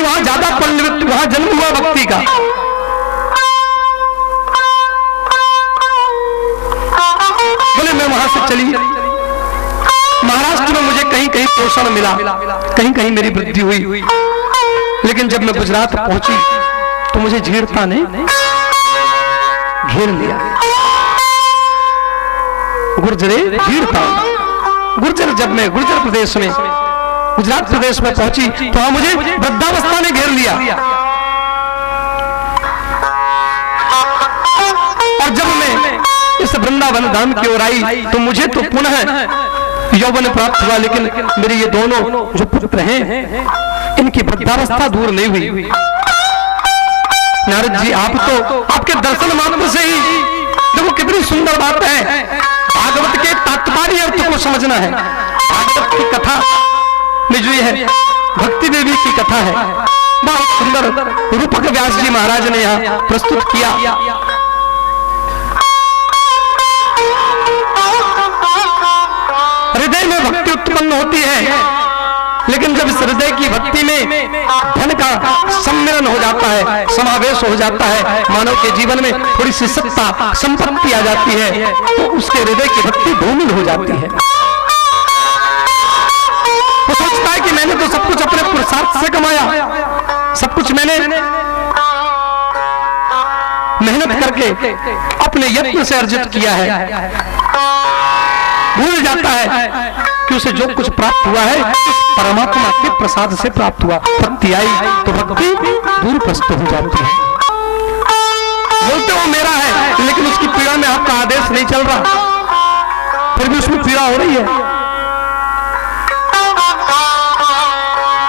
भक्ति वहां ज्यादा पल्लवित, वहां जन्म हुआ भक्ति का। बोले मैं वहां से चली, महाराष्ट्र में मुझे कहीं कहीं पोषण मिला, कहीं कहीं मेरी वृद्धि हुई, लेकिन जब मैं गुजरात पहुंची तो मुझे झेड़ता ने घेर लिया। गुर्जरे झेड़ता, गुर्जर, जब मैं गुर्जर प्रदेश में, गुजरात प्रदेश में पहुंची तो वहां मुझे वृद्धावस्था ने घेर लिया। और जब मैं इस वृंदावन धाम की ओर आई तो मुझे तो पुनः यौवन प्राप्त हुआ, लेकिन मेरे ये दोनों जो पुत्र हैं इनकी वृद्धावस्था दूर नहीं हुई। नारद जी, आप तो आपके दर्शन मात्र से ही, देखो कितनी सुंदर बात है, भागवत के तात्पर्य अर्थ को समझना है। भागवत की कथा में जो है भक्ति देवी की कथा है, बहुत सुंदर रूपक व्यास जी महाराज ने यहाँ प्रस्तुत किया। हृदय में भक्ति उत्पन्न होती है, लेकिन जब इस हृदय की भक्ति में धन का सम्मिलन हो जाता है, समावेश हो जाता है, मानव के जीवन में थोड़ी सी सत्ता संपत्ति आ जाती है, तो उसके हृदय की भक्ति धूमिल हो जाती है। वो सोचता है कि मैंने तो सब कुछ अपने पुरुषार्थ से कमाया, सब कुछ मैंने मेहनत करके अपने यत्न से अर्जित किया है। भूल जाता है कि उसे जो कुछ प्राप्त हुआ है परमात्मा के प्रसाद से प्राप्त हुआ। भक्ति आई तो भक्ति दूर प्रस्त हो जाती है। बोलते हो मेरा है, लेकिन उसकी पीड़ा में आपका आदेश नहीं चल रहा, फिर भी उसमें पीड़ा हो रही है।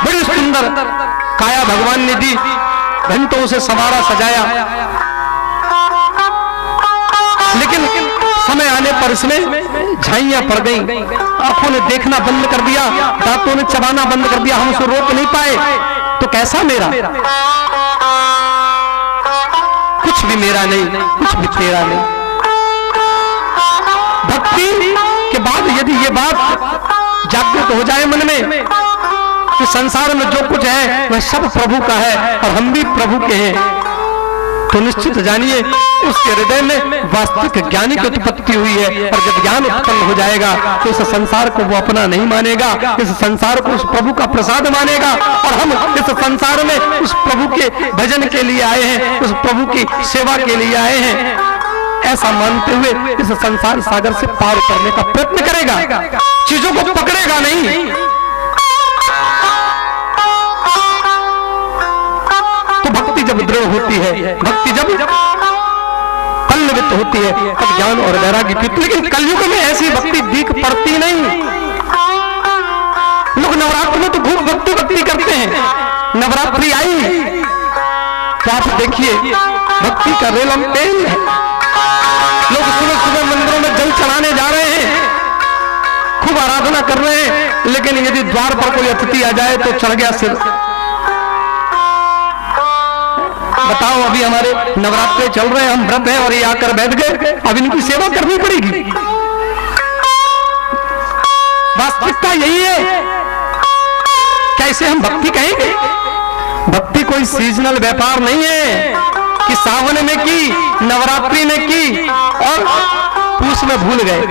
बड़ी सुंदर काया भगवान ने दी, घंटों से संवारा सजाया, लेकिन समय आने पर इसमें झाइयां पड़ गईं, आंखों ने देखना बंद कर दिया, दांतों ने चबाना बंद कर दिया, हम उसे रोक नहीं पाए। तो कैसा मेरा? कुछ भी मेरा नहीं, कुछ भी तेरा नहीं। भक्ति के बाद यदि ये बात जागृत हो जाए मन में कि संसार में जो कुछ है वह सब प्रभु का है और हम भी प्रभु के हैं, तो निश्चित जानिए उसके हृदय में वास्तविक ज्ञानी की उत्पत्ति हुई है। और जब ज्ञान उत्पन्न हो जाएगा तो इस संसार को वो अपना नहीं मानेगा, इस संसार को उस प्रभु का प्रसाद मानेगा। और हम इस संसार में उस प्रभु के भजन के लिए आए हैं, उस प्रभु की सेवा के लिए आए हैं, ऐसा मानते हुए इस संसार सागर से पार करने का प्रयत्न करेगा, चीजों को पकड़ेगा नहीं। भक्ति जब दृढ़ होती है, भक्ति जब पल्लवित होती है, तब ज्ञान और वैराग्य की। लेकिन कलयुग में ऐसी भक्ति दीख पड़ती नहीं। लोग नवरात्र में तो खूब भक्ति भक्ति करते हैं, नवरात्रि आई तो आप देखिए भक्ति का रेलम पेल है। लोग सुबह सुबह मंदिरों में जल चढ़ाने जा रहे हैं, खूब आराधना कर रहे हैं, लेकिन यदि द्वार पर कोई अतिथि आ जाए तो चढ़ गया सिर। बताओ, अभी हमारे नवरात्रे चल रहे हैं, हम व्रत हैं और ये आकर बैठ गए, अब इनकी सेवा करनी पड़ेगी। वास्तविकता यही है। कैसे हम भक्ति कहेंगे? भक्ति कोई सीजनल व्यापार नहीं है कि सावन में की, नवरात्रि में की और पूस में भूल गए,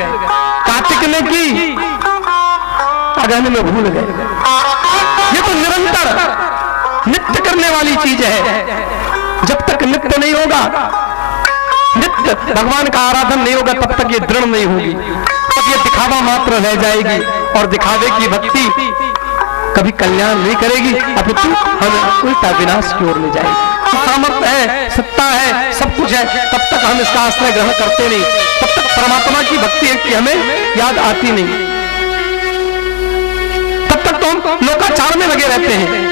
कार्तिक में की, अगहन में भूल गए। ये तो निरंतर नित्य करने वाली चीज है। जब तक नित्य नहीं होगा, नित्य भगवान का आराधन नहीं होगा, तब तक ये दृढ़ नहीं होगी, तब ये दिखावा मात्र रह जाएगी। और दिखावे की भक्ति कभी कल्याण नहीं करेगी, अपितु हमें उल्टा विनाश की ओर ले जाएगी। सामर्थ्य है, सत्ता है, सब कुछ है, तब तक हम इसका आश्रय ग्रहण करते नहीं, तब तक परमात्मा की भक्ति की हमें याद आती नहीं, तब तक तो हम लोकाचार में लगे रहते हैं।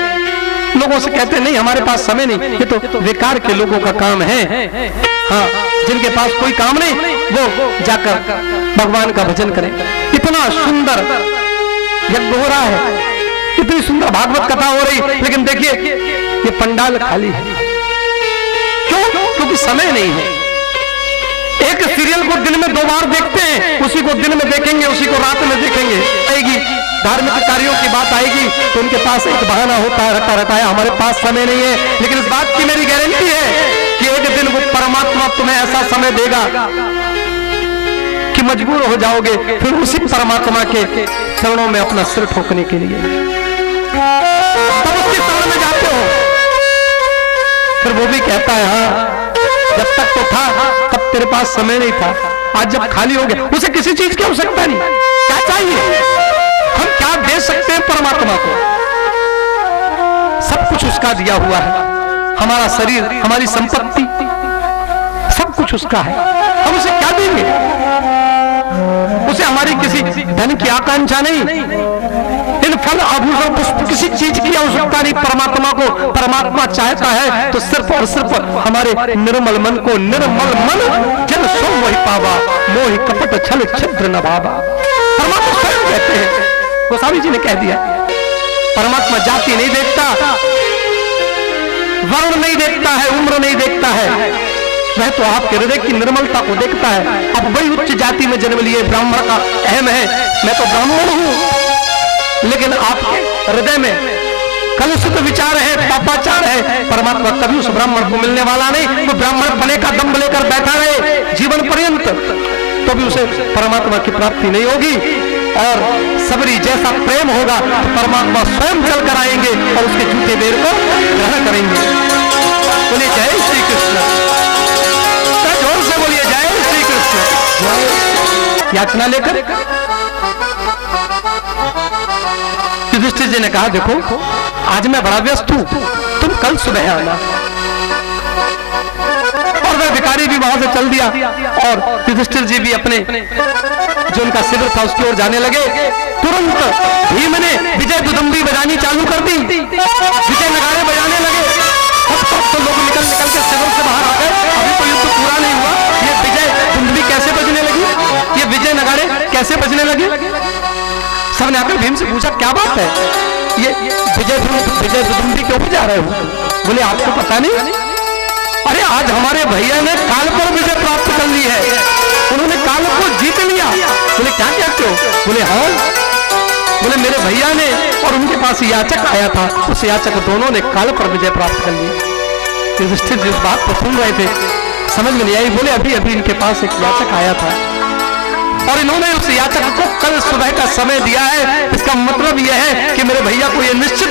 लोगों से कहते नहीं हमारे पास समय नहीं, ये तो बेकार के लोगों का काम है। हाँ, जिनके पास कोई काम नहीं वो जाकर भगवान का भजन करें। इतना सुंदर यज्ञ हो रहा है, इतनी सुंदर भागवत कथा हो रही, लेकिन देखिए ये पंडाल खाली है। क्यों? क्योंकि समय नहीं है। एक सीरियल को दिन में 2 बार देखते हैं, उसी को दिन में देखेंगे, उसी को रात में देखेंगे। आएगी धार्मिक कार्यों की बात आएगी तो उनके पास एक बहाना होता है रटा रटाया, हमारे पास समय नहीं है। लेकिन इस बात की मेरी गारंटी है कि एक दिन वो परमात्मा तुम्हें ऐसा समय देगा कि मजबूर हो जाओगे फिर उसी परमात्मा के चरणों में अपना सिर ठोकने के लिए, तब उसके शरण में जाते हो। फिर वो भी कहता है हाँ, जब तक तो था तब तेरे पास समय नहीं था, आज जब खाली हो गया। उसे किसी चीज की आवश्यकता नहीं, क्या चाहिए, हम क्या दे सकते हैं परमात्मा को, सब कुछ उसका दिया हुआ है, हमारा शरीर, हमारी संपत्ति, सब कुछ उसका है, हम उसे क्या देंगे। उसे हमारी किसी धन की आकांक्षा नहीं, इन फल आभूषण पुष्प किसी चीज की आवश्यकता नहीं परमात्मा को। परमात्मा चाहता है तो सिर्फ और सिर्फ हमारे निर्मल मन को, निर्मल मन जन सो वही पावा, मोहि कपट छल छिद्र न भावा। परमात्मा स्वयं कहते हैं, गोस्वामी जी ने कह दिया, परमात्मा जाति नहीं देखता, वर्ण नहीं देखता है, उम्र नहीं देखता है, वह तो आपके हृदय की निर्मलता को देखता है। अब बड़ी उच्च जाति में जन्म लिए, ब्राह्मण का अहम है, मैं तो ब्राह्मण हूं, लेकिन आपके हृदय में कलुषित विचार है, पापाचार है, परमात्मा कभी उस ब्राह्मण को मिलने वाला नहीं। वो ब्राह्मण बने का दम्भ लेकर बैठा रहे जीवन पर्यंत, तो भी उसे परमात्मा की प्राप्ति नहीं होगी। और सबरी जैसा प्रेम होगा तो परमात्मा स्वयं चल कर आएंगे और उसके झूठे बेर को ग्रहण करेंगे। बोलिए जय श्री कृष्ण, जोर से बोलिए जय श्री कृष्ण। याचना लेकर युधिष्ठिर जी ने कहा, देखो आज मैं बड़ा व्यस्त हूं, तुम कल सुबह आना। और वह भिखारी भी वहां से चल दिया और युधिष्ठिर जी भी अपने जो उनका शिविर था उसकी ओर जाने लगे। तुरंत भीम ने विजय दुदुम्बी बजानी चालू कर दी, विजय नगाड़े बजाने लगे। तो लोग निकल निकल के शिविर से बाहर आ गए, अभी तो युद्ध पूरा नहीं हुआ, ये विजय दुदुम्बी कैसे बजने लगी, ये विजय नगाड़े कैसे बजने लगे। सबने आकर भीम से पूछा क्या बात है, ये विजय दुदुम्बी क्यों बजा रहे हो। बोले आपको पता नहीं, अरे आज हमारे भैया ने काल पर विजय प्राप्त कर ली है, उन्होंने काल को जीत लिया। बोले क्या कहते हो। बोले हाँ, बोले मेरे भैया ने और उनके पास याचक आया था, उस याचक दोनों ने काल पर विजय प्राप्त कर लिया। युधिष्ठिर जिस बात को सुन रहे थे समझ में नहीं आई। बोले अभी अभी इनके पास एक याचक आया था और इन्होंने उस याचक को कल सुबह का समय दिया है, इसका मतलब यह है कि मेरे भैया को यह निश्चित